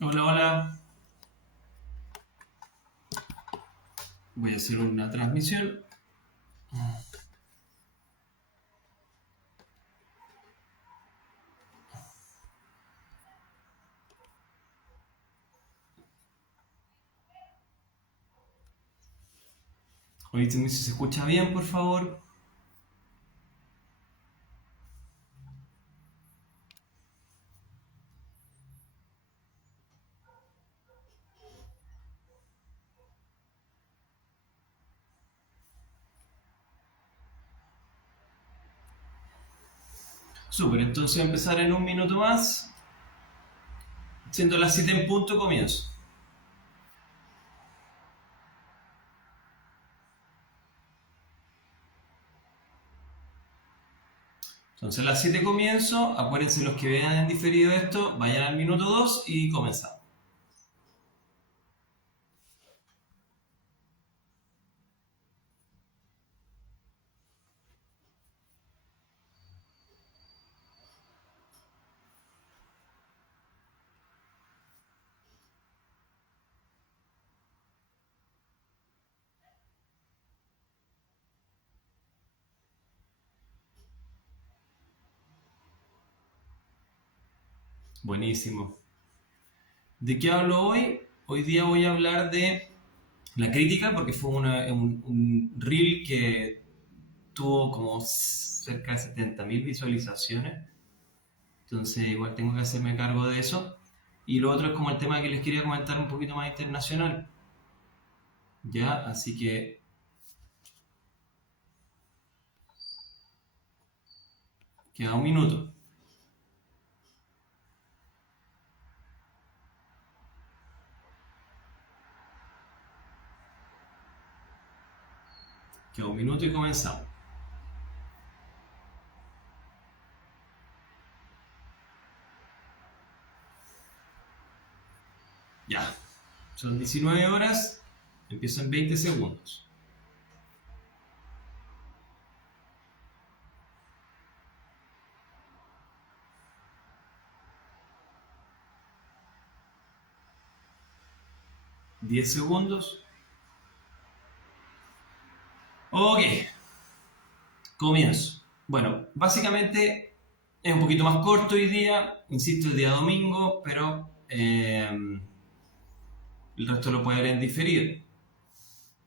Hola, hola. Voy a hacer una transmisión. Oye, si se escucha bien, por favor. Súper, entonces voy a empezar en un minuto más. Siendo las 7 en punto, comienzo. Entonces a las 7 comienzo. Acuérdense los que vean en diferido esto, vayan al minuto 2 y comenzamos. Buenísimo. ¿De qué hablo hoy? Hoy día voy a hablar de la crítica, porque fue un reel que tuvo como cerca de 70.000 visualizaciones. Entonces igual tengo que hacerme cargo de eso. Y lo otro es como el tema que les quería comentar un poquito más internacional. Ya, así que queda un minuto. Queda un minuto y comenzamos. Ya, son 19 horas, empiezo en 20 segundos. 10 segundos. Ok, comienzo. Bueno, básicamente es un poquito más corto hoy día, insisto, el día domingo, pero el resto lo puede ver en diferido.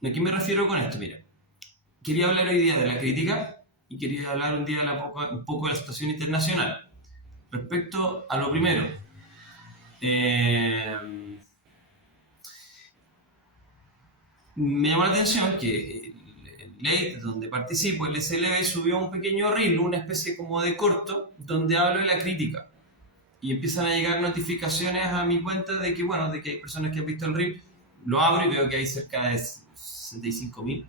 ¿A qué me refiero con esto? Mira, quería hablar hoy día de la crítica y quería hablar un poco de la situación internacional. Respecto a lo primero, eh, me llamó la atención que el Late, donde participo, el SLB, subió un pequeño reel, una especie como de corto, donde hablo de la crítica. Y empiezan a llegar notificaciones a mi cuenta de que, bueno, de que hay personas que han visto el reel. Lo abro y veo que hay cerca de 65.000,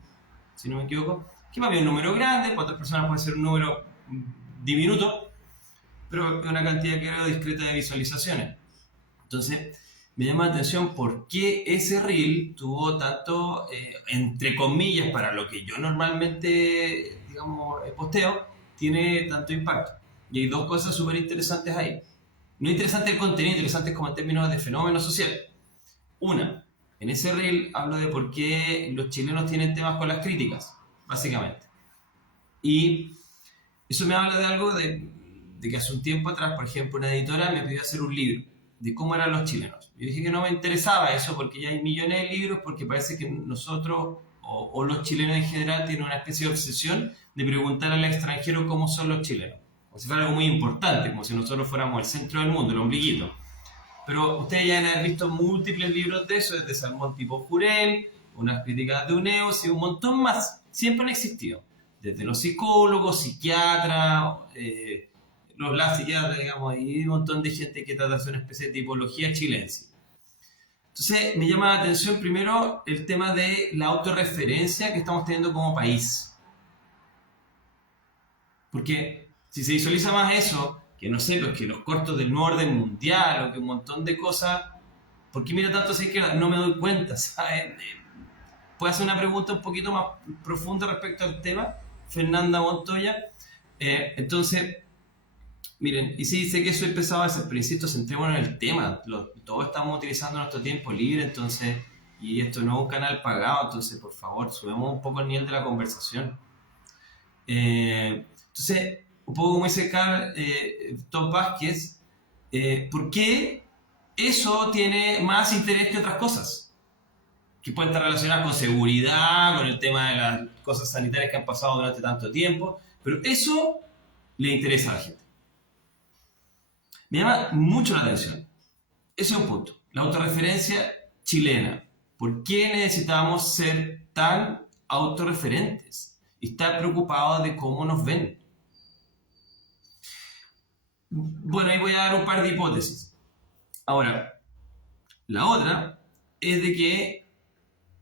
si no me equivoco. Que para mí es un número grande, para otras personas puede ser un número diminuto, pero es una cantidad que creo discreta de visualizaciones. Entonces, me llama la atención por qué ese reel tuvo tanto, entre comillas, para lo que yo normalmente, digamos, posteo, tiene tanto impacto. Y hay dos cosas súper interesantes ahí. No interesante el contenido, interesante como en términos de fenómeno social. Una, en ese reel hablo de por qué los chilenos tienen temas con las críticas, básicamente. Y eso me habla de algo de que hace un tiempo atrás, por ejemplo, una editora me pidió hacer un libro de cómo eran los chilenos. Yo dije que no me interesaba eso porque ya hay millones de libros, porque parece que nosotros o los chilenos en general tienen una especie de obsesión de preguntar al extranjero cómo son los chilenos. Como si fuera algo muy importante, como si nosotros fuéramos el centro del mundo, el ombliguito. Pero ustedes ya han haber visto múltiples libros de eso, desde Salmón tipo Jurel, unas críticas de Uneos y un montón más. Siempre han existido. Desde los psicólogos, psiquiatras, las psiquiatras, digamos, y un montón de gente que trata de hacer una especie de tipología chilense. Entonces, me llama la atención primero el tema de la autorreferencia que estamos teniendo como país. Porque si se visualiza más eso, que no sé, pues que los cortos del nuevo orden mundial o que un montón de cosas, ¿por qué mira tanto hacia izquierda? No me doy cuenta, ¿sabes? ¿Puedo hacer una pregunta un poquito más profunda respecto al tema? Fernanda Montoya. Entonces, Miren, y sí, sé que soy pesado a veces, pero insisto, centrémonos en el tema. Todos estamos utilizando nuestro tiempo libre, entonces, y esto no es un canal pagado, entonces, por favor, subamos un poco el nivel de la conversación. Entonces, un poco como dice Carl, Tom Vázquez, ¿por qué eso tiene más interés que otras cosas? Que pueden estar relacionadas con seguridad, con el tema de las cosas sanitarias que han pasado durante tanto tiempo, pero eso le interesa a la gente. Me llama mucho la atención. Ese es un punto. La autorreferencia chilena. ¿Por qué necesitamos ser tan autorreferentes? Y estar preocupados de cómo nos ven. Bueno, ahí voy a dar un par de hipótesis. Ahora, la otra es de que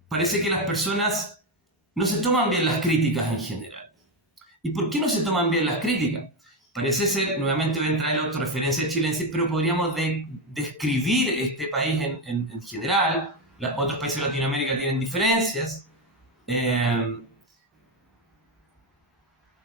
parece que las personas no se toman bien las críticas en general. ¿Y por qué no se toman bien las críticas? Parece ser, nuevamente voy a entrar en la autorreferencia chilense, pero podríamos describir este país en general. Otros países de Latinoamérica tienen diferencias.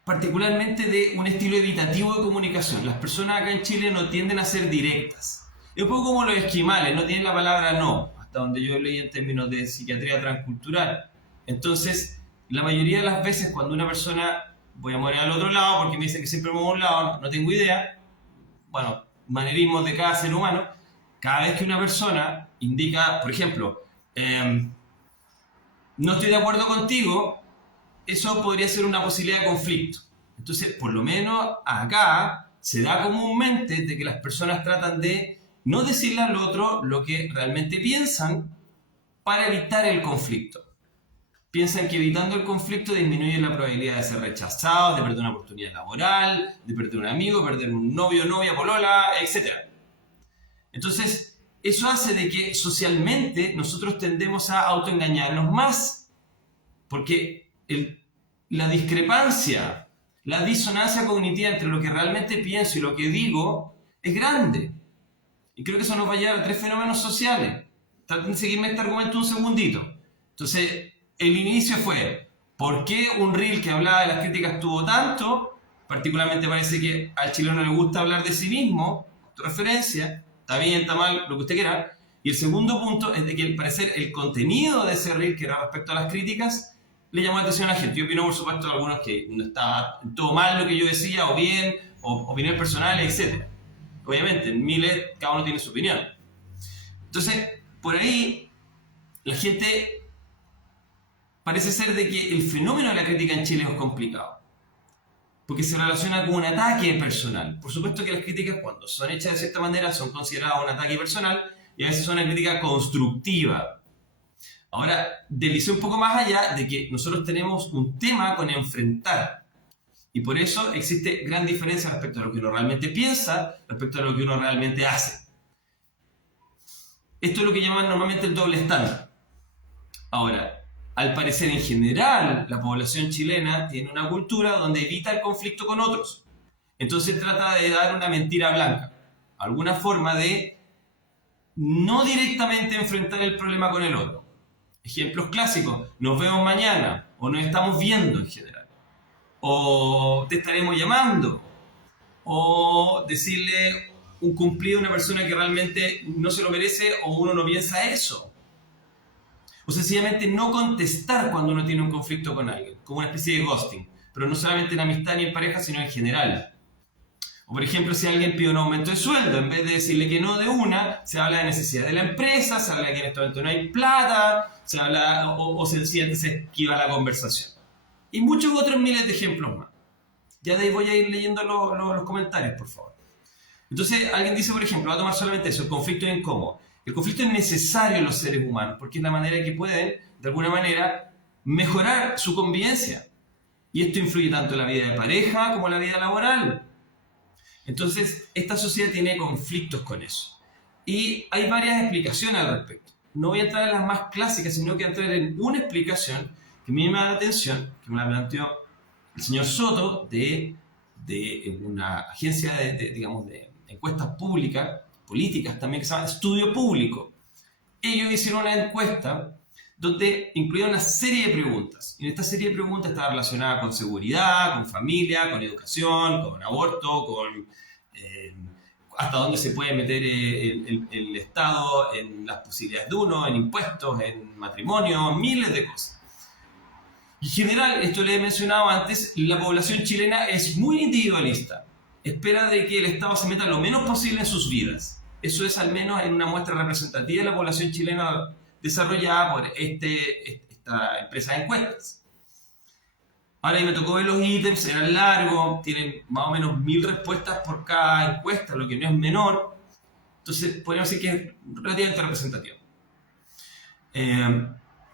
Particularmente de un estilo evitativo de comunicación. Las personas acá en Chile no tienden a ser directas. Es un poco como los esquimales, no tienen la palabra no, hasta donde yo leí en términos de psiquiatría transcultural. Entonces, la mayoría de las veces cuando una persona, voy a mover al otro lado porque me dicen que siempre muevo a un lado, no tengo idea, bueno, manerismos de cada ser humano, cada vez que una persona indica, por ejemplo, no estoy de acuerdo contigo, eso podría ser una posibilidad de conflicto. Entonces, por lo menos acá se da comúnmente de que las personas tratan de no decirle al otro lo que realmente piensan para evitar el conflicto. Piensan que evitando el conflicto disminuye la probabilidad de ser rechazados, de perder una oportunidad laboral, de perder un amigo, perder un novio, novia, polola, etc. Entonces, eso hace de que socialmente nosotros tendemos a autoengañarnos más, porque la discrepancia, la disonancia cognitiva entre lo que realmente pienso y lo que digo es grande. Y creo que eso nos va a llevar a 3 fenómenos sociales. Traten de seguirme este argumento un segundito. Entonces, el inicio fue, ¿por qué un reel que hablaba de las críticas tuvo tanto? Particularmente parece que al chileno le gusta hablar de sí mismo, autorreferencia, está bien, está mal, lo que usted quiera. Y el segundo punto es de que al parecer el contenido de ese reel, que era respecto a las críticas, le llamó la atención a la gente. Yo opino, por supuesto, a algunos que no estaba todo mal lo que yo decía, o bien, o opiniones personales, etc. Obviamente, en miles, cada uno tiene su opinión. Entonces, por ahí, la gente parece ser de que el fenómeno de la crítica en Chile es complicado. Porque se relaciona con un ataque personal. Por supuesto que las críticas, cuando son hechas de cierta manera, son consideradas un ataque personal y a veces son una crítica constructiva. Ahora, deslicé un poco más allá de que nosotros tenemos un tema con enfrentar. Y por eso existe gran diferencia respecto a lo que uno realmente piensa, respecto a lo que uno realmente hace. Esto es lo que llaman normalmente el doble estándar. Ahora, al parecer en general, la población chilena tiene una cultura donde evita el conflicto con otros. Entonces trata de dar una mentira blanca. Alguna forma de no directamente enfrentar el problema con el otro. Ejemplos clásicos, nos vemos mañana, o nos estamos viendo en general, o te estaremos llamando, o decirle un cumplido a una persona que realmente no se lo merece o uno no piensa eso. O sencillamente no contestar cuando uno tiene un conflicto con alguien, como una especie de ghosting, pero no solamente en amistad ni en pareja, sino en general. O por ejemplo, si alguien pide un aumento de sueldo, en vez de decirle que no de una, se habla de necesidad de la empresa, se habla de que en este momento no hay plata, se habla, o sencillamente se esquiva la conversación. Y muchos otros miles de ejemplos más. Ya de ahí voy a ir leyendo los comentarios, por favor. Entonces, alguien dice, por ejemplo, va a tomar solamente eso, el conflicto es incómodo. El conflicto es necesario en los seres humanos, porque es la manera en que pueden, de alguna manera, mejorar su convivencia. Y esto influye tanto en la vida de pareja como en la vida laboral. Entonces, esta sociedad tiene conflictos con eso. Y hay varias explicaciones al respecto. No voy a entrar en las más clásicas, sino que voy a entrar en una explicación que a mí me da la atención, que me la planteó el señor Soto de una agencia digamos, de encuestas públicas, políticas también, que se llama Estudio Público. Ellos hicieron una encuesta donde incluían una serie de preguntas. Y en esta serie de preguntas estaba relacionada con seguridad, con familia, con educación, con aborto, con hasta dónde se puede meter el Estado en las posibilidades de uno, en impuestos, en matrimonio, miles de cosas. En general, esto le he mencionado antes, la población chilena es muy individualista. Espera de que el Estado se meta lo menos posible en sus vidas. Eso es al menos en una muestra representativa de la población chilena desarrollada por esta empresa de encuestas. Ahora, ahí me tocó ver los ítems, eran largos, tienen más o menos 1000 respuestas por cada encuesta, lo que no es menor. Entonces, podríamos decir que es relativamente representativo.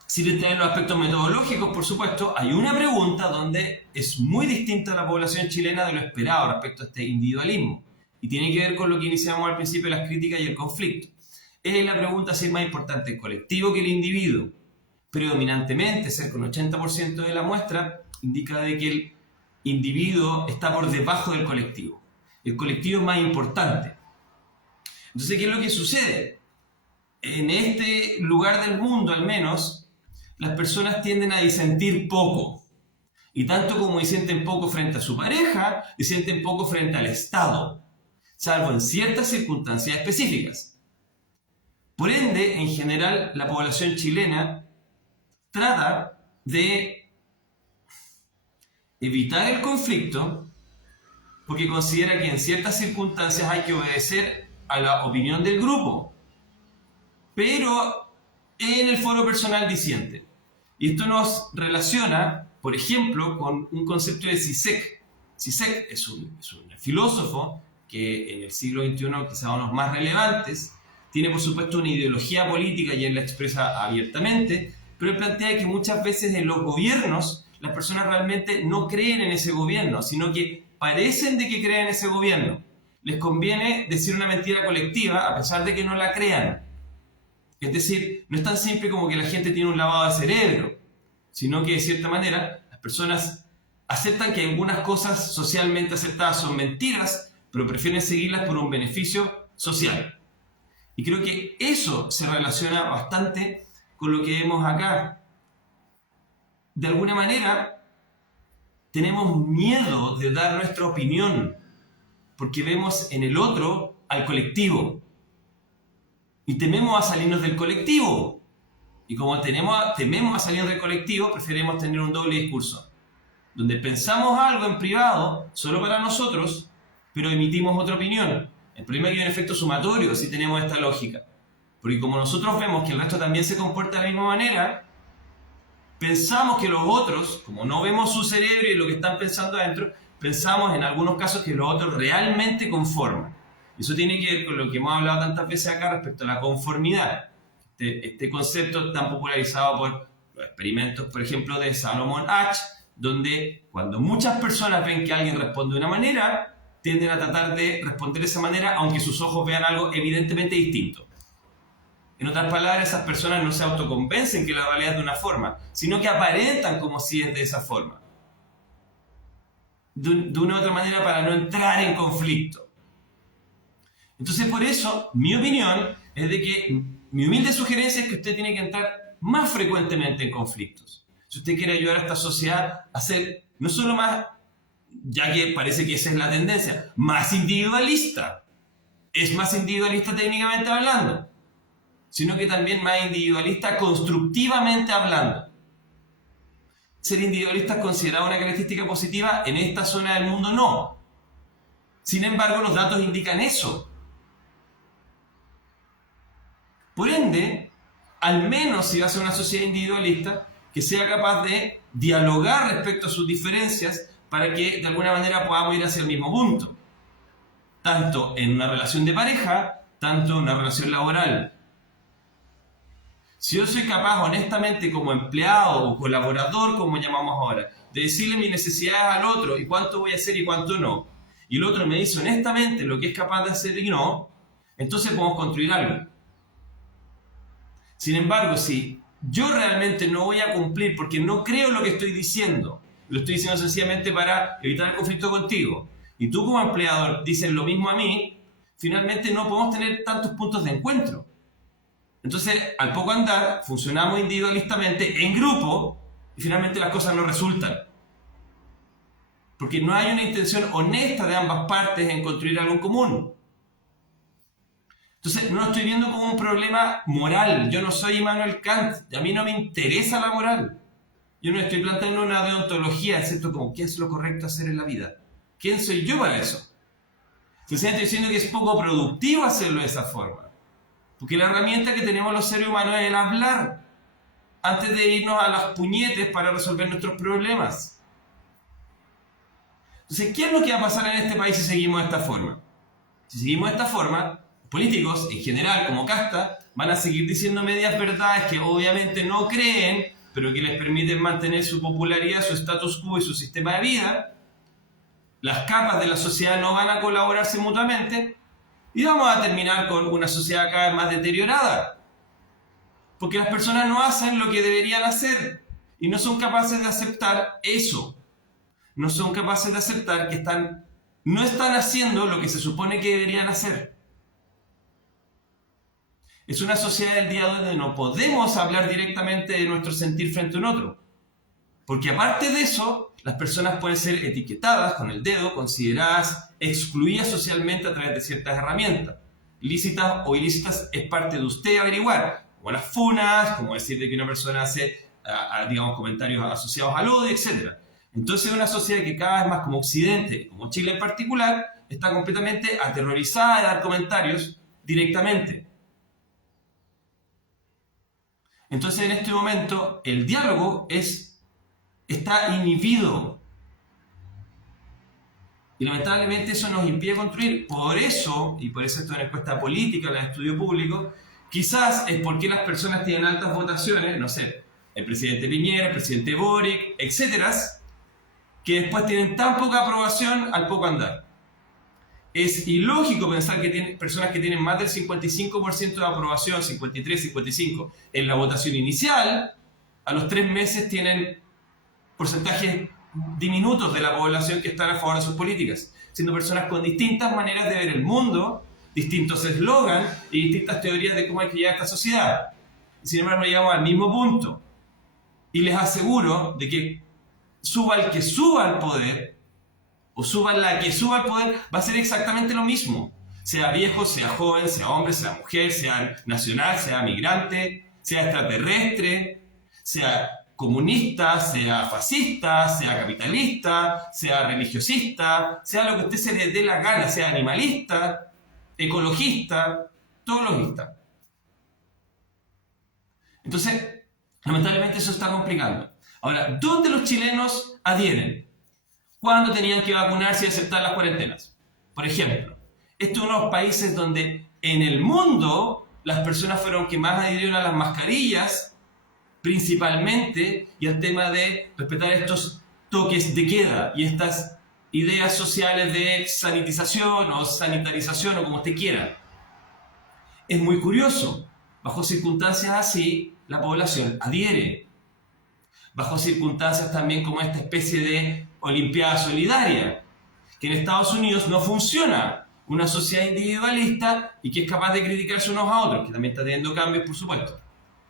Sin entrar en los aspectos metodológicos, por supuesto, hay una pregunta donde es muy distinta la población chilena de lo esperado respecto a este individualismo. Y tiene que ver con lo que iniciamos al principio, las críticas y el conflicto. Es la pregunta si es más importante el colectivo que el individuo. Predominantemente, cerca del 80% de la muestra indica de que el individuo está por debajo del colectivo. El colectivo es más importante. Entonces, ¿qué es lo que sucede? En este lugar del mundo, al menos, las personas tienden a disentir poco. Y tanto como disienten poco frente a su pareja, disienten poco frente al Estado, salvo en ciertas circunstancias específicas. Por ende, en general, la población chilena trata de evitar el conflicto porque considera que en ciertas circunstancias hay que obedecer a la opinión del grupo, pero en el foro personal disiente. Y esto nos relaciona, por ejemplo, con un concepto de Zizek. Zizek es un filósofo que en el siglo XXI, quizá uno de los más relevantes, tiene por supuesto una ideología política y él la expresa abiertamente, pero él plantea que muchas veces en los gobiernos las personas realmente no creen en ese gobierno, sino que parecen de que creen en ese gobierno. Les conviene decir una mentira colectiva a pesar de que no la crean. Es decir, no es tan simple como que la gente tiene un lavado de cerebro, sino que de cierta manera las personas aceptan que algunas cosas socialmente aceptadas son mentiras, pero prefieren seguirlas por un beneficio social. Y creo que eso se relaciona bastante con lo que vemos acá. De alguna manera, tenemos miedo de dar nuestra opinión, porque vemos en el otro al colectivo. Y tememos a salirnos del colectivo. Y como tememos a salirnos del colectivo, preferimos tener un doble discurso, donde pensamos algo en privado, solo para nosotros, pero emitimos otra opinión. El problema es que hay un efecto sumatorio si tenemos esta lógica. Porque como nosotros vemos que el resto también se comporta de la misma manera, pensamos que los otros, como no vemos su cerebro y lo que están pensando adentro, pensamos en algunos casos que los otros realmente conforman. Eso tiene que ver con lo que hemos hablado tantas veces acá respecto a la conformidad. Este concepto tan popularizado por los experimentos, por ejemplo, de Salomon Asch, donde cuando muchas personas ven que alguien responde de una manera, tienden a tratar de responder de esa manera, aunque sus ojos vean algo evidentemente distinto. En otras palabras, esas personas no se autoconvencen que la realidad es de una forma, sino que aparentan como si es de esa forma. De una u otra manera para no entrar en conflicto. Entonces, por eso, mi opinión es de que, mi humilde sugerencia es que usted tiene que entrar más frecuentemente en conflictos. Si usted quiere ayudar a esta sociedad a ser no solo más, ya que parece que esa es la tendencia, más individualista. Es más individualista técnicamente hablando, sino que también más individualista constructivamente hablando. Ser individualista es considerado una característica positiva, en esta zona del mundo no. Sin embargo, los datos indican eso. Por ende, al menos si va a ser una sociedad individualista, que sea capaz de dialogar respecto a sus diferencias para que de alguna manera podamos ir hacia el mismo punto. Tanto en una relación de pareja, tanto en una relación laboral. Si yo soy capaz honestamente como empleado o colaborador, como llamamos ahora, de decirle mis necesidades al otro y cuánto voy a hacer y cuánto no, y el otro me dice honestamente lo que es capaz de hacer y no, entonces podemos construir algo. Sin embargo, si yo realmente no voy a cumplir porque no creo lo que estoy diciendo, lo estoy diciendo sencillamente para evitar el conflicto contigo, y tú como empleador dices lo mismo a mí, finalmente no podemos tener tantos puntos de encuentro. Entonces, al poco andar, funcionamos individualistamente en grupo y finalmente las cosas no resultan. porque no hay una intención honesta de ambas partes en construir algo en común. Entonces, no lo estoy viendo como un problema moral. Yo no soy Immanuel Kant, a mí no me interesa la moral. Yo no estoy planteando una deontología, excepto como qué es lo correcto hacer en la vida. ¿Quién soy yo para eso? Sencillamente diciendo que es poco productivo hacerlo de esa forma. Porque la herramienta que tenemos los seres humanos es el hablar, antes de irnos a las puñetes para resolver nuestros problemas. Entonces, ¿qué es lo que va a pasar en este país si seguimos de esta forma? Si seguimos de esta forma, los políticos, en general, como casta, van a seguir diciendo medias verdades que obviamente no creen, pero que les permiten mantener su popularidad, su status quo y su sistema de vida. Las capas de la sociedad no van a colaborarse mutuamente y vamos a terminar con una sociedad cada vez más deteriorada. Porque las personas no hacen lo que deberían hacer y no son capaces de aceptar eso. No son capaces de aceptar que no están haciendo lo que se supone que deberían hacer. Es una sociedad del día donde no podemos hablar directamente de nuestro sentir frente a un otro. Porque aparte de eso, las personas pueden ser etiquetadas con el dedo, consideradas excluidas socialmente a través de ciertas herramientas. Lícitas o ilícitas es parte de usted averiguar. Como las funas, como decir de que una persona hace, digamos, comentarios asociados al odio, etc. Entonces, una sociedad que cada vez más como Occidente, como Chile en particular, está completamente aterrorizada de dar comentarios directamente. Entonces, en este momento, el diálogo está inhibido. Y lamentablemente eso nos impide construir. Por eso, y por eso esto es una encuesta política, la de estudio público, quizás es porque las personas tienen altas votaciones, no sé, el presidente Piñera, el presidente Boric, etcétera, que después tienen tan poca aprobación al poco andar. Es ilógico pensar que tienen personas que tienen más del 55% de aprobación, 53, 55, en la votación inicial, a los 3 meses tienen porcentajes diminutos de la población que están a favor de sus políticas, siendo personas con distintas maneras de ver el mundo, distintos eslogans y distintas teorías de cómo hay que llegar a esta sociedad. Sin embargo, llegamos al mismo punto. Y les aseguro de que suba el que suba al poder, o suba la que suba al poder, va a ser exactamente lo mismo. Sea viejo, sea joven, sea hombre, sea mujer, sea nacional, sea migrante, sea extraterrestre, sea comunista, sea fascista, sea capitalista, sea religiosista, sea lo que a usted se le dé la gana, sea animalista, ecologista, todo logista. Entonces, lamentablemente eso está complicando. Ahora, ¿dónde los chilenos adhieren? Cuando tenían que vacunarse y aceptar las cuarentenas. Por ejemplo, este es uno de los países donde en el mundo las personas fueron que más adhirieron a las mascarillas, principalmente, y al tema de respetar estos toques de queda y estas ideas sociales de sanitización o sanitarización o como usted quiera. Es muy curioso. Bajo circunstancias así, la población adhiere. Bajo circunstancias también como esta especie de Olimpiada Solidaria, que en Estados Unidos no funciona, una sociedad individualista y que es capaz de criticarse unos a otros, que también está teniendo cambios, por supuesto.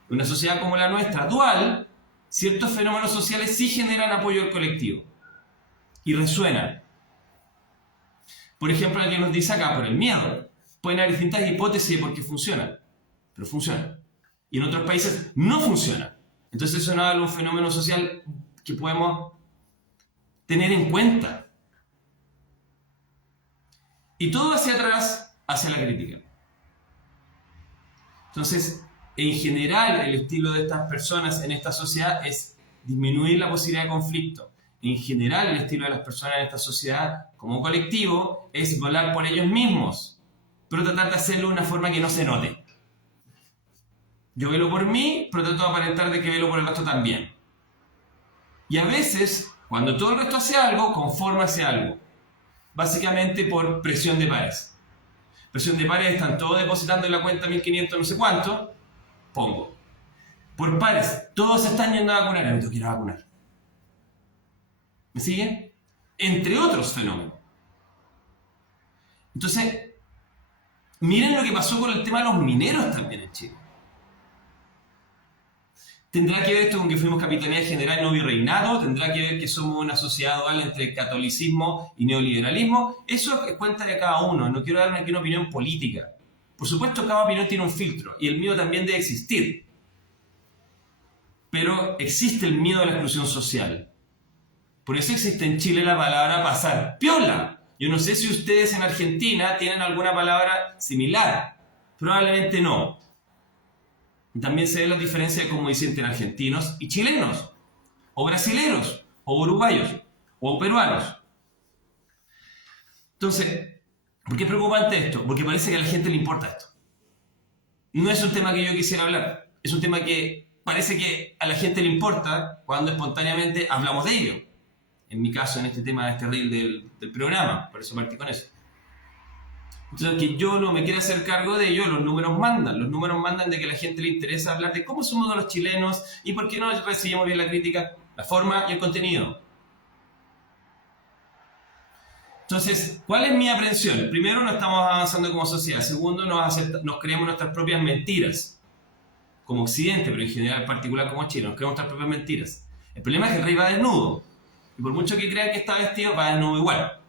Una sociedad como la nuestra, dual, ciertos fenómenos sociales sí generan apoyo al colectivo y resuenan. Por ejemplo, alguien nos dice acá, por el miedo. Pueden haber distintas hipótesis de por qué funciona, pero funciona. Y en otros países no funciona. Entonces eso no es un fenómeno social que podemos tener en cuenta. Y todo hacia atrás, hacia la crítica. Entonces, en general, el estilo de estas personas en esta sociedad es disminuir la posibilidad de conflicto. En general, el estilo de las personas en esta sociedad, como colectivo, es volar por ellos mismos, pero tratar de hacerlo de una forma que no se note. Yo velo por mí, pero trato de aparentar de que velo por el resto también. Y a veces, cuando todo el resto hace algo, conforma hace algo. Básicamente por presión de pares. Presión de pares, están todos depositando en la cuenta 1500 no sé cuánto, pongo. Por pares, todos se están yendo a vacunar, a mí tengo que ir a vacunar. ¿Me siguen? Entre otros fenómenos. Entonces, miren lo que pasó con el tema de los mineros también en Chile. ¿Tendrá que ver esto con que fuimos capitanía general y no virreinato? ¿Tendrá que ver que somos una sociedad dual entre catolicismo y neoliberalismo? Eso es cuenta de cada uno. No quiero darme aquí una opinión política. Por supuesto, cada opinión tiene un filtro y el mío también debe existir. Pero existe el miedo a la exclusión social. Por eso existe en Chile la palabra pasar piola. Yo no sé si ustedes en Argentina tienen alguna palabra similar. Probablemente no. También se ve la diferencia de cómo sienten argentinos y chilenos, o brasileros, o uruguayos, o peruanos. Entonces, ¿por qué es preocupante esto? Porque parece que a la gente le importa esto. No es un tema que yo quisiera hablar, es un tema que parece que a la gente le importa cuando espontáneamente hablamos de ello. En mi caso, en este tema, de este reel del programa, por eso partí con eso. Entonces, que yo no me quiera hacer cargo de ello, los números mandan de que a la gente le interesa hablar de cómo somos los chilenos y por qué no recibimos bien la crítica, la forma y el contenido. Entonces, ¿cuál es mi aprensión? Primero, no estamos avanzando como sociedad. Segundo, nos creemos nuestras propias mentiras, como Occidente, pero en general, en particular como Chile, nos creemos nuestras propias mentiras. El problema es que el rey va desnudo, y por mucho que crean que está vestido, va desnudo igual.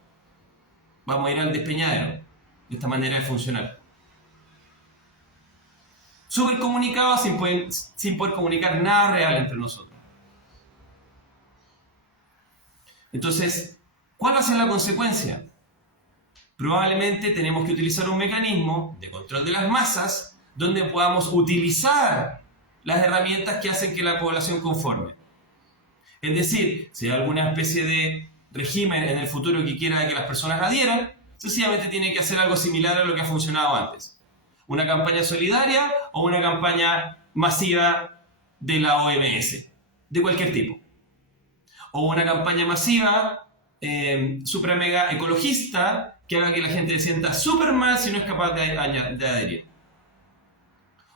Vamos a ir al despeñadero. De esta manera de funcionar. Súper comunicados sin poder comunicar nada real entre nosotros. Entonces, ¿cuál va a ser la consecuencia? Probablemente tenemos que utilizar un mecanismo de control de las masas donde podamos utilizar las herramientas que hacen que la población conforme. Es decir, si hay alguna especie de régimen en el futuro que quiera que las personas adhieran, sencillamente tiene que hacer algo similar a lo que ha funcionado antes. Una campaña solidaria o una campaña masiva de la OMS, de cualquier tipo. O una campaña masiva, super mega ecologista, que haga que la gente se sienta súper mal si no es capaz de adherir.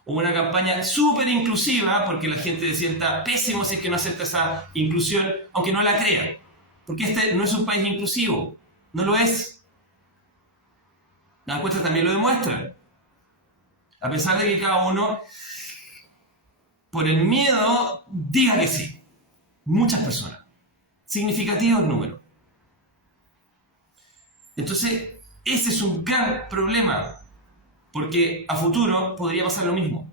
O una campaña súper inclusiva, porque la gente se sienta pésimo si es que no acepta esa inclusión, aunque no la crea. Porque este no es un país inclusivo, no lo es. Las encuestas también lo demuestran. A pesar de que cada uno, por el miedo, diga que sí. Muchas personas. Significativos números. Entonces, ese es un gran problema. Porque a futuro podría pasar lo mismo.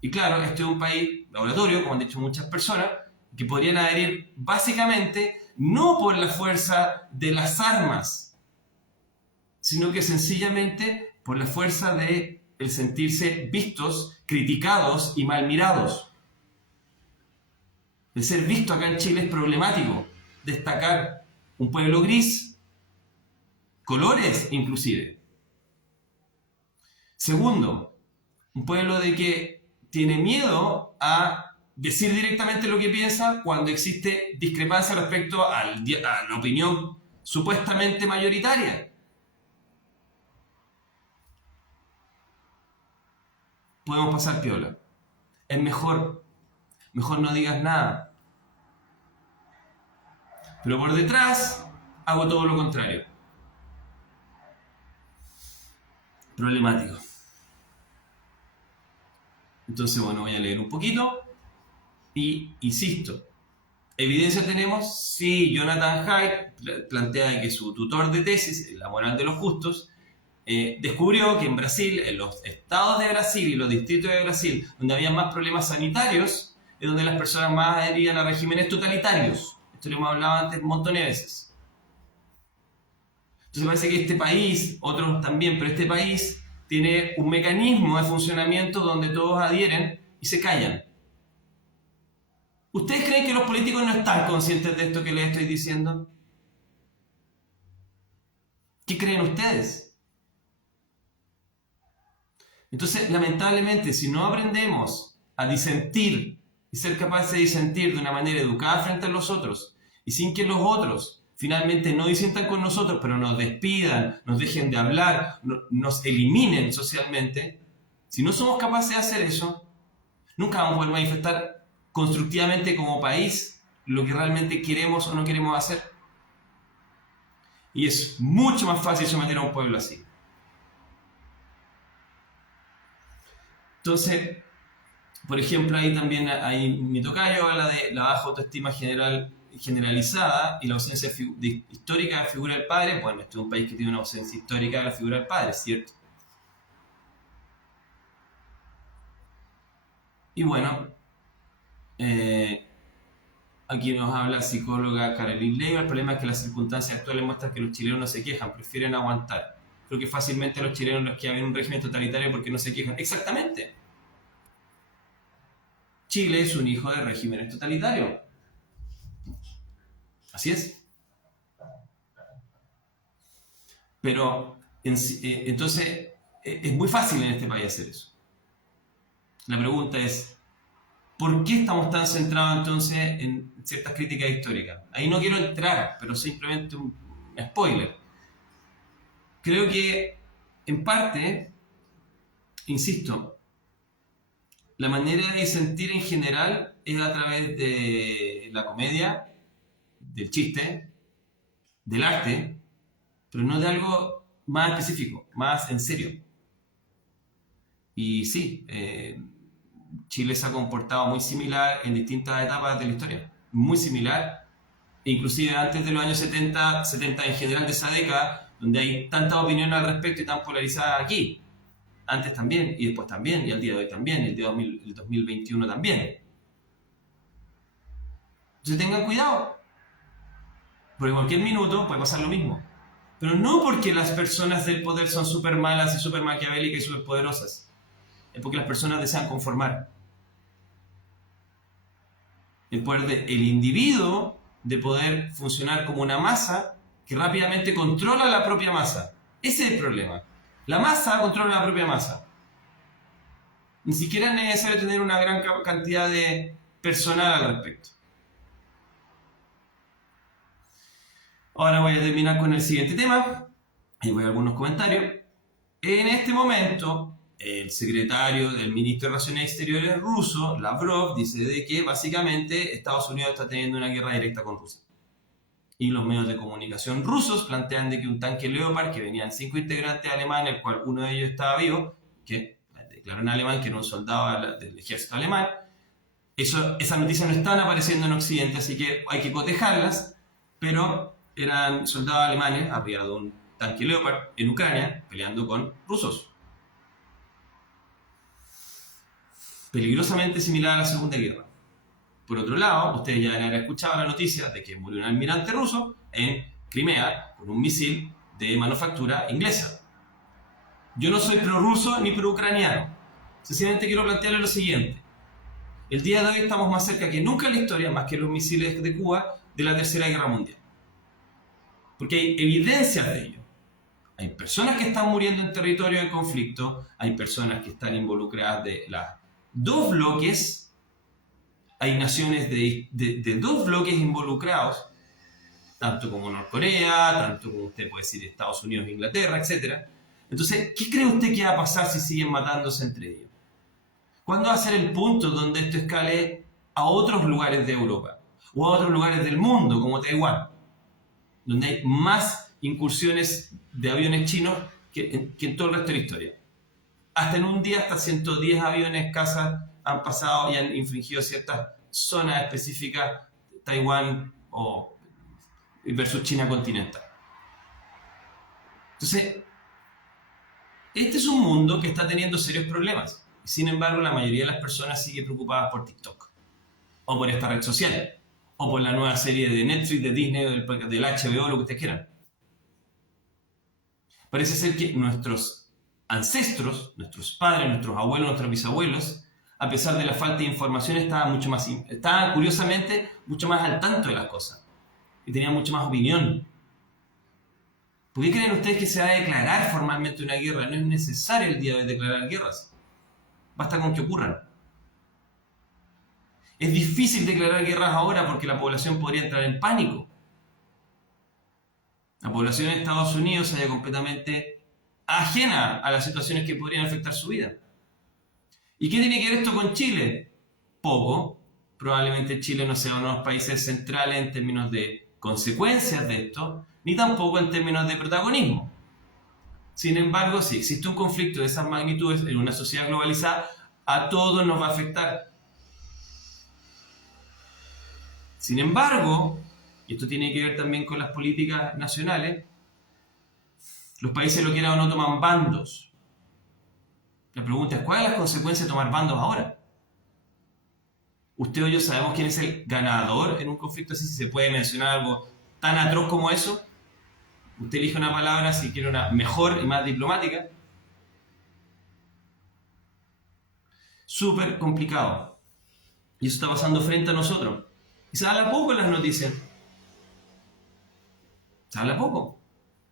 Y claro, este es un país laboratorio, como han dicho muchas personas, que podrían adherir básicamente no por la fuerza de las armas, sino que sencillamente por la fuerza de el sentirse vistos, criticados y mal mirados. El ser visto acá en Chile es problemático. Destacar un pueblo gris, colores inclusive. Segundo, un pueblo de que tiene miedo a decir directamente lo que piensa cuando existe discrepancia respecto a la opinión supuestamente mayoritaria. Podemos pasar piola. Es mejor no digas nada. Pero por detrás hago todo lo contrario. Problemático. Entonces, bueno, voy a leer un poquito y insisto. ¿Evidencia tenemos? Sí, Jonathan Haidt plantea que su tutor de tesis, La moral de los justos, descubrió que en Brasil, en los estados de Brasil y los distritos de Brasil, donde había más problemas sanitarios, es donde las personas más adherían a regímenes totalitarios. Esto lo hemos hablado antes un montón de veces. Entonces parece que este país, otros también, pero este país tiene un mecanismo de funcionamiento donde todos adhieren y se callan. ¿Ustedes creen que los políticos no están conscientes de esto que les estoy diciendo? ¿Qué creen ustedes? Entonces, lamentablemente, si no aprendemos a disentir y ser capaces de disentir de una manera educada frente a los otros y sin que los otros finalmente no disientan con nosotros, pero nos despidan, nos dejen de hablar, nos eliminen socialmente, si no somos capaces de hacer eso, nunca vamos a poder manifestar constructivamente como país lo que realmente queremos o no queremos hacer. Y es mucho más fácil someter a un pueblo así. Entonces, Por ejemplo, ahí también hay mi tocayo habla de la baja autoestima generalizada y la ausencia histórica de la figura del padre. Bueno, este es un país que tiene una ausencia histórica de la figura del padre, ¿cierto? Y bueno, eh, aquí nos habla la psicóloga Caroline Leiva. El problema es que las circunstancias actuales muestran que los chilenos no se quejan, prefieren aguantar. Creo que fácilmente a los chilenos les queda bien un régimen totalitario porque no se quejan. Exactamente. Chile es un hijo de regímenes totalitarios. Así es. Pero entonces es muy fácil en este país hacer eso. La pregunta es, ¿por qué estamos tan centrados entonces en ciertas críticas históricas? Ahí no quiero entrar, pero simplemente un spoiler. Creo que, en parte, insisto, la manera de sentir en general es a través de la comedia, del chiste, del arte, pero no de algo más específico, más en serio. Y sí, Chile se ha comportado muy similar en distintas etapas de la historia, muy similar, inclusive antes de los años 70 en general de esa década, donde hay tantas opiniones al respecto y tan polarizadas aquí. Antes también, y después también, y al día de hoy también, y el 2021 también. Entonces tengan cuidado, porque en cualquier minuto puede pasar lo mismo. Pero no porque las personas del poder son súper malas y súper maquiavélicas y súper poderosas. Es porque las personas desean conformar. El poder del individuo de poder funcionar como una masa que rápidamente controla la propia masa. Ese es el problema. La masa controla la propia masa. Ni siquiera es necesario tener una gran cantidad de personal al respecto. Ahora voy a terminar con el siguiente tema. Ahí voy a algunos comentarios. En este momento, el secretario del ministro de Relaciones Exteriores ruso, Lavrov, dice de que básicamente Estados Unidos está teniendo una guerra directa con Rusia. Y los medios de comunicación rusos plantean de que un tanque Leopard, que venían 5 integrantes alemanes, el cual uno de ellos estaba vivo, que declaró en alemán que era un soldado del ejército alemán, esas noticias no están apareciendo en Occidente, así que hay que cotejarlas, pero eran soldados alemanes arriba de un tanque Leopard en Ucrania peleando con rusos. Peligrosamente similar a la Segunda Guerra. Por otro lado, ustedes ya han escuchado la noticia de que murió un almirante ruso en Crimea con un misil de manufactura inglesa. Yo no soy prorruso ni pro-ucraniano. Sencillamente quiero plantearle lo siguiente. El día de hoy estamos más cerca que nunca en la historia, más que los misiles de Cuba, de la Tercera Guerra Mundial. Porque hay evidencias de ello. Hay personas que están muriendo en territorio de conflicto, hay personas que están involucradas de las dos bloques, hay naciones de dos bloques involucrados, tanto como Norcorea, tanto como usted puede decir Estados Unidos, Inglaterra, etc. Entonces, ¿qué cree usted que va a pasar si siguen matándose entre ellos? ¿Cuándo va a ser el punto donde esto escale a otros lugares de Europa o a otros lugares del mundo, como Taiwán, donde hay más incursiones de aviones chinos que en todo el resto de la historia? Hasta en un día, hasta 110 aviones cazas han pasado y han infringido ciertas zonas específicas, Taiwán versus China continental. Entonces, este es un mundo que está teniendo serios problemas. Sin embargo, la mayoría de las personas sigue preocupadas por TikTok, o por esta red social, o por la nueva serie de Netflix, de Disney, del HBO, lo que ustedes quieran. Parece ser que nuestros ancestros, nuestros padres, nuestros abuelos, nuestros bisabuelos, a pesar de la falta de información, estaban curiosamente mucho más al tanto de las cosas y tenían mucho más opinión. ¿Por qué creen ustedes que se va a declarar formalmente una guerra? No es necesario el día de declarar guerras. Basta con que ocurran. Es difícil declarar guerras ahora porque la población podría entrar en pánico. La población de Estados Unidos se halla completamente ajena a las situaciones que podrían afectar su vida. ¿Y qué tiene que ver esto con Chile? Poco. Probablemente Chile no sea uno de los países centrales en términos de consecuencias de esto, ni tampoco en términos de protagonismo. Sin embargo, si existe un conflicto de esas magnitudes en una sociedad globalizada, A todos nos va a afectar. Sin embargo, y esto tiene que ver también con las políticas nacionales, los países, lo quieran o no, toman bandos. La pregunta es, ¿cuál es la consecuencia de tomar bandos ahora? Usted o yo sabemos quién es el ganador en un conflicto así, si se puede mencionar algo tan atroz como eso. Usted elige una palabra si quiere una mejor y más diplomática. Súper complicado. Y eso está pasando frente a nosotros. Y se habla poco en las noticias. Se habla poco.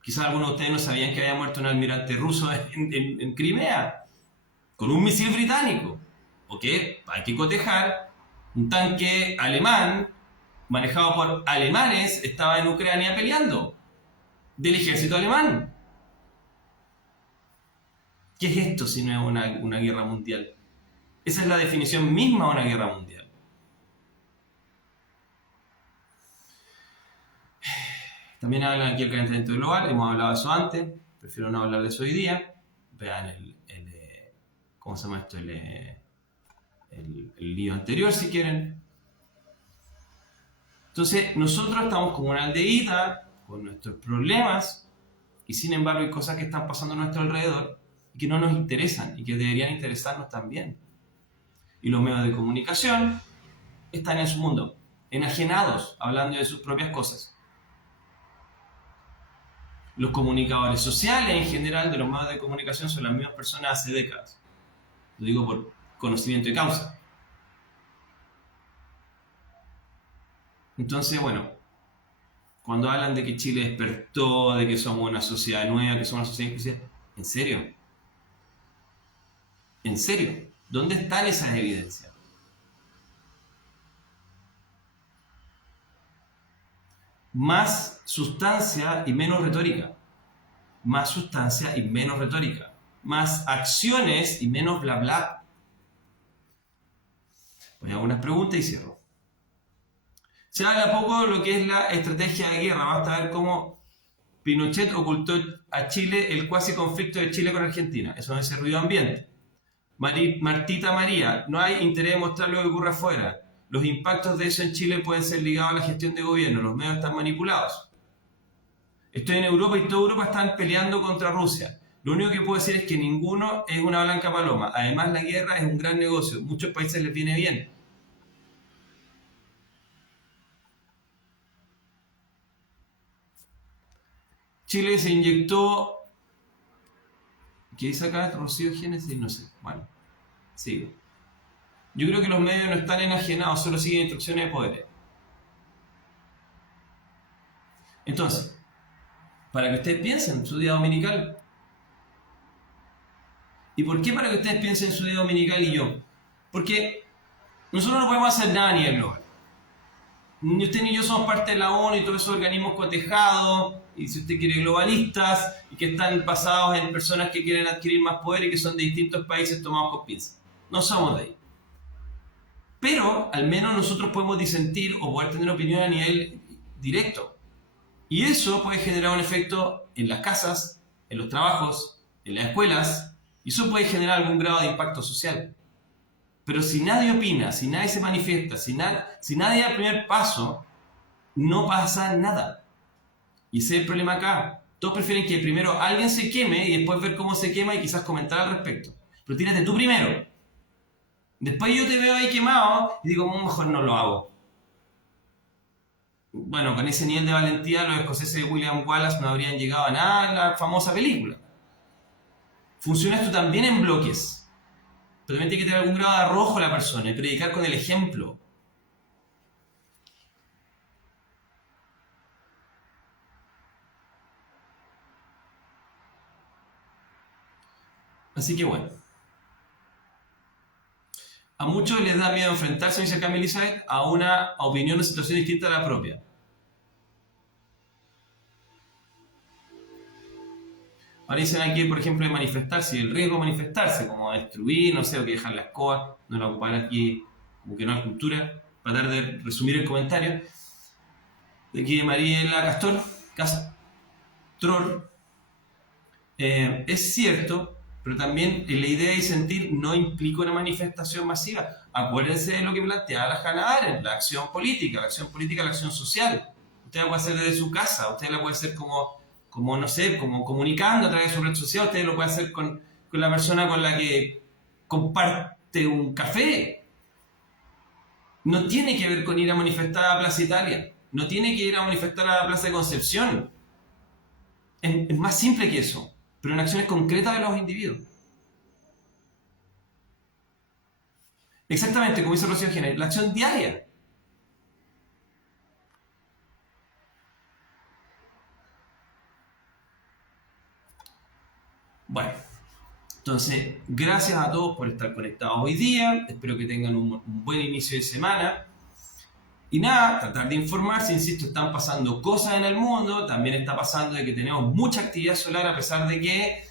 Quizás algunos de ustedes no sabían que había muerto un almirante ruso en Crimea con un misil británico. ¿O qué? Hay que cotejar. Un tanque alemán manejado por alemanes estaba en Ucrania peleando. Del ejército alemán. ¿Qué es esto si no es una guerra mundial? Esa es la definición misma de una guerra mundial. También hablan aquí del calentamiento global, hemos hablado de eso antes, prefiero no hablar de eso hoy día. Vean ¿cómo se llama esto? El lío anterior si quieren. Entonces, nosotros estamos como una aldeíta, con nuestros problemas, y sin embargo hay cosas que están pasando a nuestro alrededor y que no nos interesan y que deberían interesarnos también. Y los medios de comunicación están en su mundo, enajenados, hablando de sus propias cosas. Los comunicadores sociales en general de los medios de comunicación son las mismas personas hace décadas. Lo digo por conocimiento de causa. Entonces, bueno, cuando hablan de que Chile despertó, de que somos una sociedad nueva, que somos una sociedad inclusiva, ¿en serio? ¿En serio? ¿Dónde están esas evidencias? Más sustancia y menos retórica. Más sustancia y menos retórica. Más acciones y menos bla bla. Voy a algunas preguntas y cierro. Se habla poco de lo que es la estrategia de guerra. Basta ver cómo Pinochet ocultó a Chile el cuasi conflicto de Chile con Argentina. Eso no es ruido ambiente. Martita María, no hay interés en mostrar lo que ocurre afuera. Los impactos de eso en Chile pueden ser ligados a la gestión de gobierno. Los medios están manipulados. Estoy en Europa y toda Europa están peleando contra Rusia. Lo único que puedo decir es que ninguno es una blanca paloma. Además, la guerra es un gran negocio. Muchos países les viene bien. Chile se inyectó... ¿Qué dice acá? Rocío Génesis, no sé. Bueno, sigo. Yo creo que los medios no están enajenados, solo siguen instrucciones de poder. Entonces, para que ustedes piensen en su día dominical. ¿Y por qué para que ustedes piensen en su día dominical y yo? Porque nosotros no podemos hacer nada a nivel global. Ni usted ni yo somos parte de la ONU y todos esos organismos cotejados, y si usted quiere globalistas, y que están basados en personas que quieren adquirir más poder y que son de distintos países tomados con pinzas. No somos de ahí. Pero al menos nosotros podemos disentir o poder tener opinión a nivel directo. Y eso puede generar un efecto en las casas, en los trabajos, en las escuelas, y eso puede generar algún grado de impacto social. Pero si nadie opina, si nadie se manifiesta, si nadie da el primer paso, no pasa nada. Y ese es el problema acá. Todos prefieren que primero alguien se queme y después ver cómo se quema y quizás comentar al respecto. Pero tírate tú primero. Después yo te veo ahí quemado y digo, mejor no lo hago. Bueno, con ese nivel de valentía los escoceses de William Wallace no habrían llegado a nada en la famosa película. Funciona esto también en bloques. Pero también tiene que tener algún grado de arrojo la persona y predicar con el ejemplo. Así que bueno. A muchos les da miedo enfrentarse, dice Camila Elizabeth, a una opinión o situación distinta a la propia. Ahora dicen aquí, por ejemplo, de manifestarse, y el riesgo de manifestarse, como destruir, no sé, o que dejar la escoba, no la ocupar aquí, como que no hay cultura, para tratar de resumir el comentario. De aquí de Mariela Castor, Tror. Es cierto pero también la idea de disentir no implica una manifestación masiva. Acuérdense de lo que planteaba la Hannah Arendt, la acción política, la acción social. Usted la puede hacer desde su casa, usted la puede hacer como no sé, como comunicando a través de su red social, usted lo puede hacer con la persona con la que comparte un café. No tiene que ver con ir a manifestar a Plaza Italia, no tiene que ir a manifestar a la Plaza de Concepción. Es más simple que eso, pero en acciones concretas de los individuos. Exactamente, como dice Rocío Género, la acción diaria. Bueno, entonces, gracias a todos por estar conectados hoy día. Espero que tengan un buen inicio de semana. Y nada, tratar de informarse, insisto, están pasando cosas en el mundo, también está pasando de que tenemos mucha actividad solar a pesar de que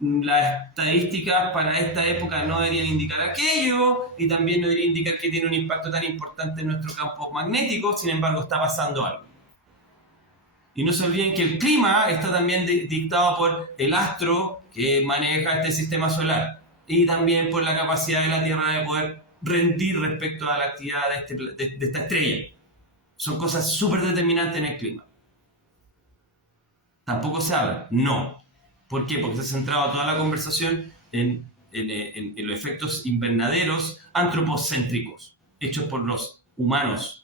las estadísticas para esta época no deberían indicar aquello y también no deberían indicar que tiene un impacto tan importante en nuestro campo magnético, sin embargo está pasando algo. Y no se olviden que el clima está también dictado por el astro que maneja este sistema solar y también por la capacidad de la Tierra de poder rendir respecto a la actividad de esta estrella. Son cosas súper determinantes en el clima. ¿Tampoco se habla? No. ¿Por qué? Porque se ha centrado toda la conversación en los efectos invernaderos antropocéntricos, hechos por los humanos.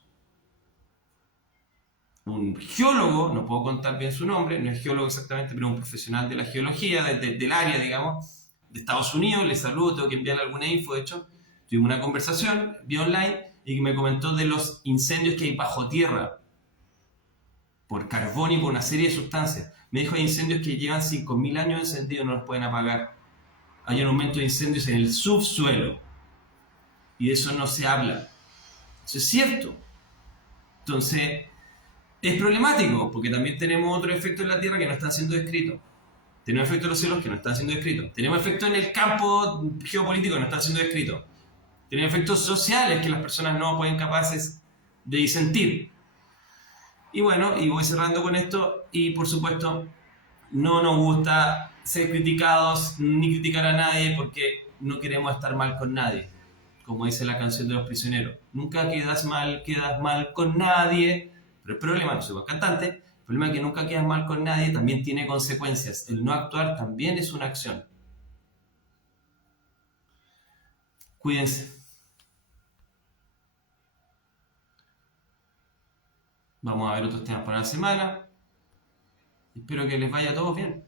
Un geólogo, no puedo contar bien su nombre, no es geólogo exactamente, pero un profesional de la geología, del área, digamos, de Estados Unidos, le saludo, tengo que enviarle alguna info, de hecho, tuvimos una conversación vía online y me comentó de los incendios que hay bajo tierra, por carbón y por una serie de sustancias. Me dijo, hay incendios que llevan 5.000 años encendidos y no los pueden apagar. Hay un aumento de incendios en el subsuelo y de eso no se habla. Eso es cierto. Entonces, es problemático, porque también tenemos otros efectos en la Tierra que no están siendo descritos. Tenemos efectos en los cielos que no están siendo descritos. Tenemos efectos en el campo geopolítico que no están siendo descritos. Tenemos efectos sociales que las personas no pueden capaces de disentir. Y bueno, y voy cerrando con esto, y por supuesto, no nos gusta ser criticados ni criticar a nadie porque no queremos estar mal con nadie. Como dice la canción de Los Prisioneros. Nunca quedas mal con nadie. Pero el problema, no soy buen cantante, el problema es que nunca quedas mal con nadie también tiene consecuencias. El no actuar también es una acción. Cuídense. Vamos a ver otros temas para la semana. Espero que les vaya a todos bien.